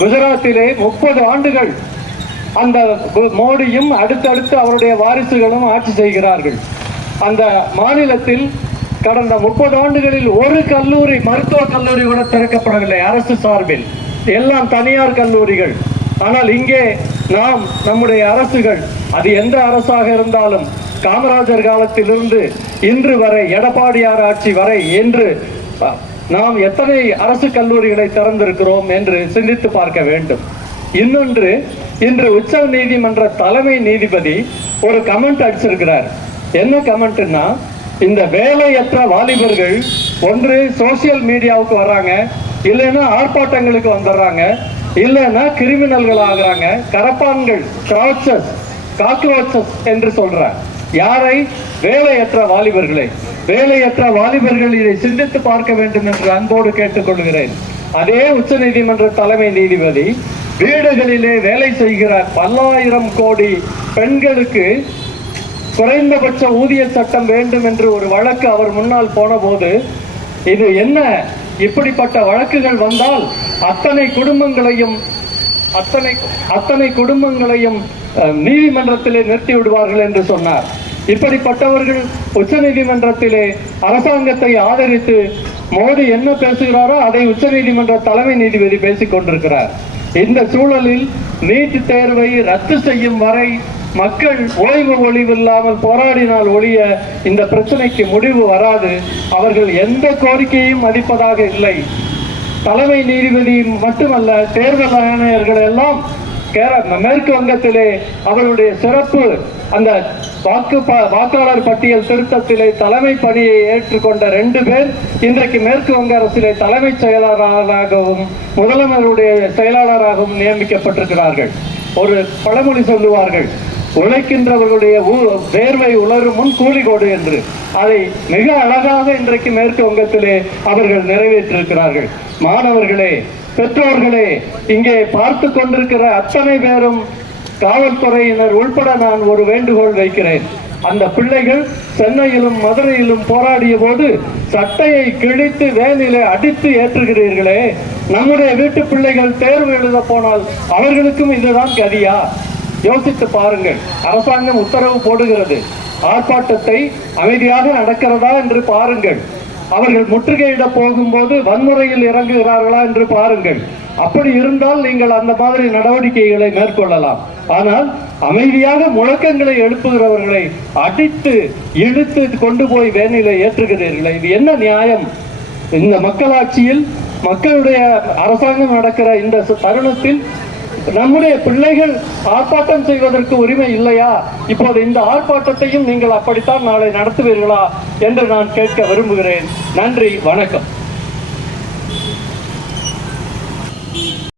குஜராத்திலே 30 ஆண்டுகள் அந்த மோடியும் அடுத்தடுத்து அவருடைய வாரிசுகளும் ஆட்சி செய்கிறார்கள். அந்த மாநிலத்தில் கடந்த 30 ஆண்டுகளில் ஒரு கல்லூரி, மருத்துவக் கல்லூரி கூட திறக்கப்படவில்லை அரசு சார்பில், எல்லாம் தனியார் கல்லூரிகள். ஆனால் இங்கே நம்முடைய அரசுகள், அது எந்த அரசாக இருந்தாலும், காமராஜர் காலத்திலிருந்து இன்று வரை, எடப்பாடியார் ஆட்சி வரை என்று நாம் எத்தனை அரசு கல்லூரிகளை திறந்திருக்கிறோம் என்று சிந்தித்து பார்க்க வேண்டும். இன்னொன்று, இன்று உச்ச நீதிமன்ற தலைமை நீதிபதி ஒரு கமெண்ட் அடிச்சிருக்கிறார். என்ன கமெண்ட்னா, இந்த வேலையற்ற வாலிபர்கள் ஒன்று சோசியல் மீடியாவுக்கு வர்றாங்க, இல்லைன்னா ஆர்ப்பாட்டங்களுக்கு வந்துடுறாங்க, இல்லைன்னா கிரிமினல்கள் ஆகுறாங்க, கரப்பான்கள், காக்ரோச்சஸ் என்று சொல்றார். யாரை? வேலையற்ற வாலிபர்களை. வேலையற்ற வாலிபர்கள் இதை சிந்தித்து பார்க்க வேண்டும் என்று அன்போடு கேட்டுக்கொள்கிறேன். அதே உச்ச நீதிமன்ற தலைமை நீதிபதி வீடுகளிலே வேலை செய்கிற பல்லாயிரம் கோடி பெண்களுக்கு குறைந்தபட்ச ஊதிய சட்டம் வேண்டும் என்று ஒரு வழக்கு அவர் முன்னால் போன போது, இது என்ன, இப்படிப்பட்ட வழக்குகள் வந்தால் அத்தனை குடும்பங்களையும் நீதிமன்றத்திலே நிறுத்தி விடுவார்கள் என்று சொன்னார். இப்படிப்பட்டவர்கள் உச்ச நீதிமன்றத்திலே அரசாங்கத்தை ஆதரித்து மோடி என்ன பேசுகிறாரோ அதை உச்ச நீதிமன்ற தலைமை நீதிபதி பேசிக் கொண்டிருக்கிறார். இந்த சூழலில் நீட் தேர்வை ரத்து செய்யும் வரை மக்கள் ஓய்வு ஒளிவில்லாமல் போராடினால் ஒழிய இந்த பிரச்சனைக்கு முடிவு வராது. அவர்கள் எந்த கோரிக்கையும் மதிப்பதாக இல்லை. தலைமை நீதிபதி மட்டுமல்ல, தேர்தல் ஆணையர்கள் எல்லாம் மேற்கு வங்கத்திலே அவர்களுடைய சிறப்பு அந்த வாக்காளர் பட்டியல் திருத்தத்திலே தலைமை பணியை ஏற்றுக்கொண்ட 2 பேர் இன்றைக்கு மேற்கு வங்க அரசிலே தலைமைச் செயலாளராகவும் முதலமைச்சருடைய செயலாளராகவும் நியமிக்கப்பட்டிருக்கிறார்கள். ஒரு பழமொழி சொல்லுவார்கள், உழைக்கின்றவர்களுடைய வேர்வை உலரும் முன் கூலி கொடு என்று. அதை மிக அழகாக இன்றைக்கு மேற்கு வங்கத்திலே அவர்கள் நிறைவேற்றிருக்கிறார்கள். மாணவர்களே, பெற்றோர்களே, இங்கே பார்த்து கொண்டிருக்கிற அத்தனை பேரும், காவல்துறையினர் உள்பட நான் ஒரு வேண்டுகோள் வைக்கிறேன். அந்த பிள்ளைகள் சென்னையிலும் மதுரையிலும் போராடிய போது சட்டையை கிழித்து வேனிலே அடித்து ஏற்றுகிறீர்களே, நம்முடைய வீட்டு பிள்ளைகள் தேர்வு எழுத போனால் அவர்களுக்கும் இதுதான் கதியா? யோசித்து பாருங்கள். அரசாங்கம் உத்தரவு போடுகிறது, ஆர்ப்பாட்டத்தை அமைதியாக நடக்கிறதா என்று பாருங்கள். அவர்கள் முற்றுகையிட போகும்போது வன்முறையில் இறங்குகிறார்களா என்று பாருங்கள். அப்படி இருந்தால் நீங்கள் அந்த மாதிரி நடவடிக்கைகளை மேற்கொள்ளலாம். ஆனால் அமைதியாக முழக்கங்களை எழுப்புகிறவர்களை அடித்து இழுத்து கொண்டு போய் வேனிலை ஏற்றுகிறீர்களே, இது என்ன நியாயம்? இந்த மக்களாட்சியில், மக்களுடைய அரசாங்கம் நடக்கிற இந்த தருணத்தில் நம்முடைய பிள்ளைகள் ஆர்ப்பாட்டம் செய்வதற்கு உரிமை இல்லையா? இப்போது இந்த ஆர்ப்பாட்டத்தையும் நீங்கள் அப்படித்தான் நாளை நடத்துவீர்களா என்று நான் கேட்க விரும்புகிறேன். நன்றி, வணக்கம்.